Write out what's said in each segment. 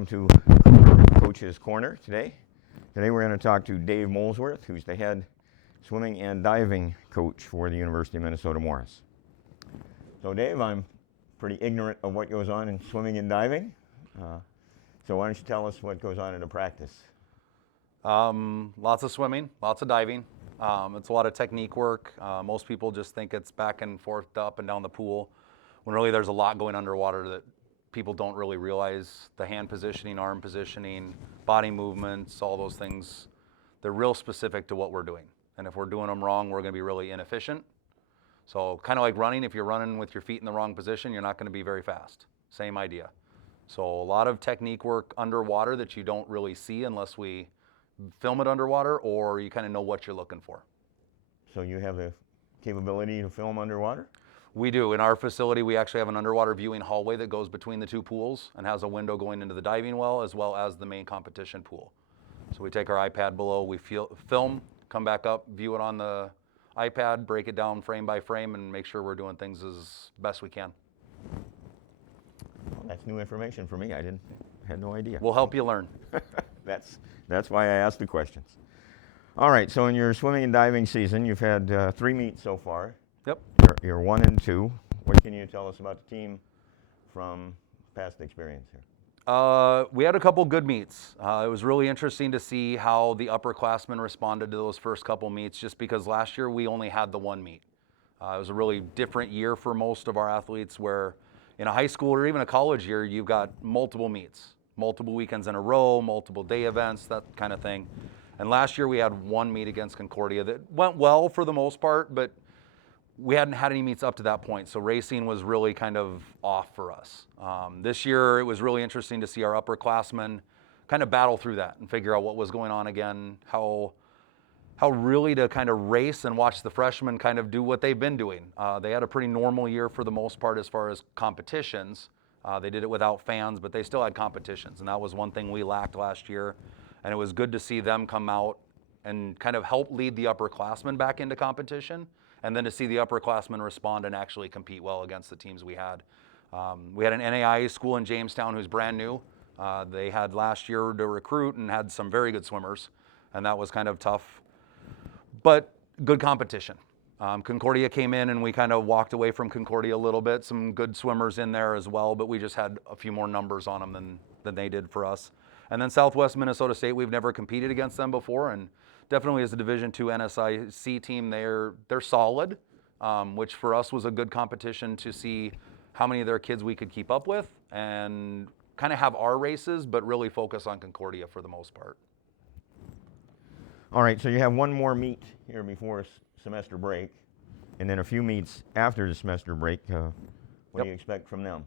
welcome to Coach's Corner today. Today we're going to talk to Dave Molesworth, who's the head swimming and diving coach for the University of Minnesota Morris. So Dave, I'm pretty ignorant of what goes on in swimming and diving. So why don't you tell us what goes on in a practice? Lots of swimming, lots of diving. It's a lot of technique work. Most people just think it's back and forth, up and down the pool, when really there's a lot going underwater that people don't really realize. The hand positioning, arm positioning, body movements, all those things, they're real specific to what we're doing. And if we're doing them wrong, we're going to be really inefficient. So kind of like running, if you're running with your feet in the wrong position, you're not going to be very fast. Same idea. So a lot of technique work underwater that you don't really see unless we film it underwater, or you kind of know what you're looking for. So you have the capability to film underwater? We do. In our facility, we actually have an underwater viewing hallway that goes between the two pools and has a window going into the diving well as well as the main competition pool. So we take our iPad below, we film, come back up, view it on the iPad, break it down frame by frame, and make sure we're doing things as best we can. Well, that's new information for me. I had no idea. We'll help you learn. That's why I asked the questions. All right, so in your swimming and diving season, you've had 3 meets so far. Yep. You're 1 and 2. What can you tell us about the team from past experience here? We had a couple good meets. It was really interesting to see how the upperclassmen responded to those first couple meets, just because last year we only had the 1 meet. It was a really different year for most of our athletes, where in a high school or even a college year, you've got multiple meets, multiple weekends in a row, multiple day events, that kind of thing. And last year we had 1 meet against Concordia that went well for the most part, but we hadn't had any meets up to that point, so racing was really kind of off for us. This year, it was really interesting to see our upperclassmen kind of battle through that and figure out what was going on again, how really to kind of race and watch the freshmen kind of do what they've been doing. They had a pretty normal year for the most part as far as competitions. They did it without fans, but they still had competitions, and that was one thing we lacked last year. And it was good to see them come out and kind of help lead the upperclassmen back into competition, and then to see the upperclassmen respond and actually compete well against the teams we had. We had an NAIA school in Jamestown who's brand new. They had last year to recruit and had some very good swimmers, and that was kind of tough, but good competition. Concordia came in and we kind of walked away from Concordia a little bit. Some good swimmers in there as well, but we just had a few more numbers on them than they did for us. And then Southwest Minnesota State, we've never competed against them before, and definitely as a Division II NSIC team, they're solid, which for us was a good competition to see how many of their kids we could keep up with and kind of have our races, but really focus on Concordia for the most part. All right, so you have 1 more meet here before semester break, and then a few meets after the semester break. What do you expect from them?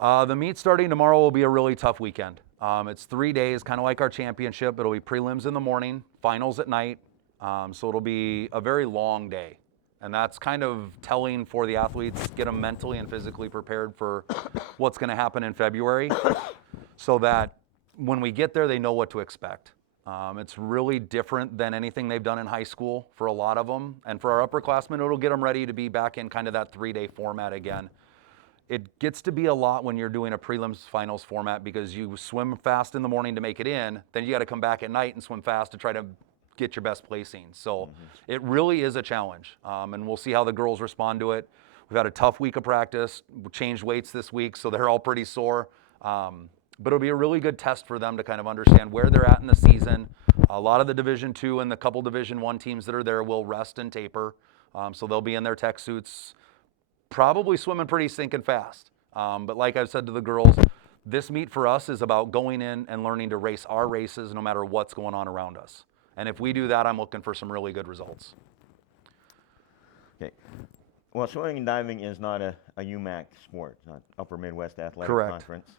The meet starting tomorrow will be a really tough weekend. It's 3 days, kind of like our championship. It'll be prelims in the morning, finals at night. So it'll be a very long day. And that's kind of telling for the athletes, get them mentally and physically prepared for what's going to happen in February, so that when we get there, they know what to expect. It's really different than anything they've done in high school for a lot of them. And for our upperclassmen, it'll get them ready to be back in kind of that 3-day format again. It gets to be a lot when you're doing a prelims finals format, because you swim fast in the morning to make it in, then you got to come back at night and swim fast to try to get your best placing. So it really is a challenge, and we'll see how the girls respond to it. We've had a tough week of practice. We changed weights this week, so they're all pretty sore. But it'll be a really good test for them to kind of understand where they're at in the season. A lot of the Division II and the couple Division I teams that are there will rest and taper, so they'll be in their tech suits, probably swimming pretty sinking fast. But like I've said to the girls, this meet for us is about going in and learning to race our races no matter what's going on around us. And if we do that, I'm looking for some really good results. Okay. Well, swimming and diving is not a UMAC sport, not Upper Midwest Athletic Correct. Conference.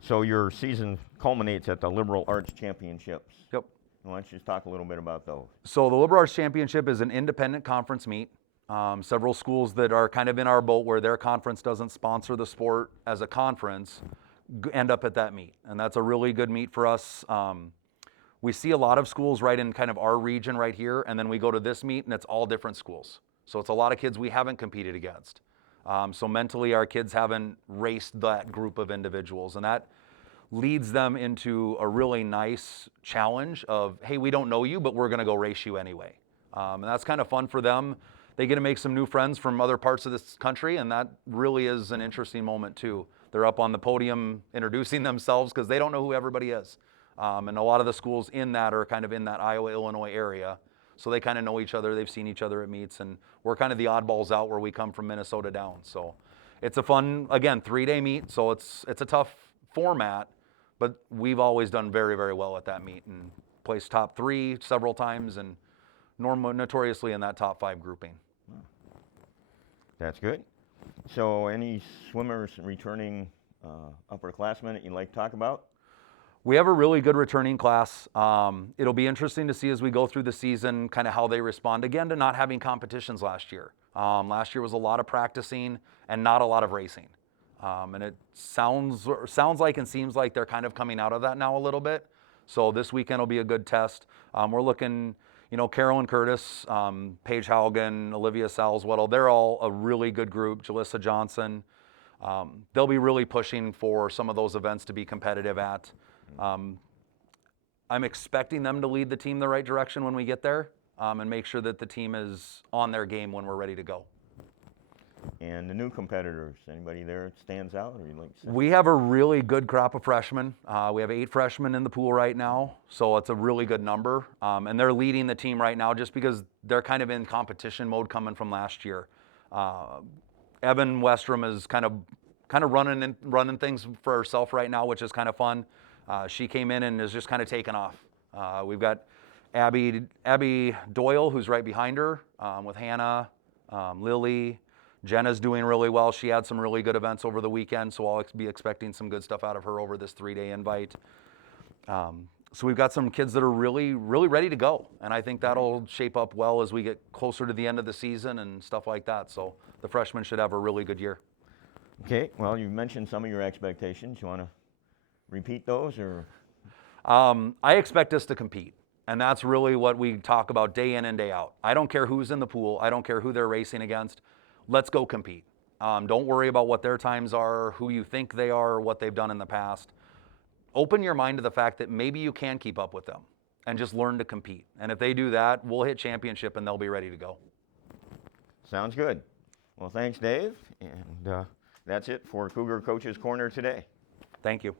So your season culminates at the Liberal Arts Championships. Yep. Why don't you just talk a little bit about those? So the Liberal Arts Championship is an independent conference meet. Several schools that are kind of in our boat where their conference doesn't sponsor the sport as a conference end up at that meet. And that's a really good meet for us. We see a lot of schools right in kind of our region right here, and then we go to this meet and it's all different schools. So it's a lot of kids we haven't competed against. So mentally our kids haven't raced that group of individuals, and that leads them into a really nice challenge of, hey, we don't know you, but we're going to go race you anyway. And that's kind of fun for them. They get to make some new friends from other parts of this country, and that really is an interesting moment too. They're up on the podium introducing themselves because they don't know who everybody is. And a lot of the schools in that are kind of in that Iowa, Illinois area. So they kind of know each other. They've seen each other at meets, and we're kind of the oddballs out where we come from Minnesota down. So it's a fun, again, 3-day meet. So it's a tough format, but we've always done very, very well at that meet and placed top 3 several times and notoriously in that top 5 grouping. That's good. So any swimmers returning upperclassmen that you'd like to talk about? We have a really good returning class. It'll be interesting to see as we go through the season kind of how they respond again to not having competitions last year. Last year was a lot of practicing and not a lot of racing. And it sounds like and seems like they're kind of coming out of that now a little bit. So this weekend will be a good test. We're looking, Carolyn Curtis, Paige Haugen, Olivia Salzwedel, they're all a really good group. Jalissa Johnson. They'll be really pushing for some of those events to be competitive at. I'm expecting them to lead the team the right direction when we get there, and make sure that the team is on their game when we're ready to go. And the new competitors, anybody there that stands out? Or you'd like to say? We have a really good crop of freshmen. We have 8 freshmen in the pool right now, so it's a really good number. And they're leading the team right now just because they're kind of in competition mode coming from last year. Evan Westrom is kind of running things for herself right now, which is kind of fun. She came in and is just kind of taken off. We've got Abby Doyle, who's right behind her, with Hannah, Lily. Jenna's doing really well. She had some really good events over the weekend, so I'll be expecting some good stuff out of her over this 3-day invite. So we've got some kids that are really, really ready to go, and I think that'll shape up well as we get closer to the end of the season and stuff like that. So the freshmen should have a really good year. Okay, well, you mentioned some of your expectations. You want to repeat those, or? I expect us to compete, and that's really what we talk about day in and day out. I don't care who's in the pool. I don't care who they're racing against. Let's go compete. Don't worry about what their times are, who you think they are, or what they've done in the past. Open your mind to the fact that maybe you can keep up with them and just learn to compete. And if they do that, we'll hit championship and they'll be ready to go. Sounds good. Well, thanks, Dave. And that's it for Cougar Coaches Corner today. Thank you.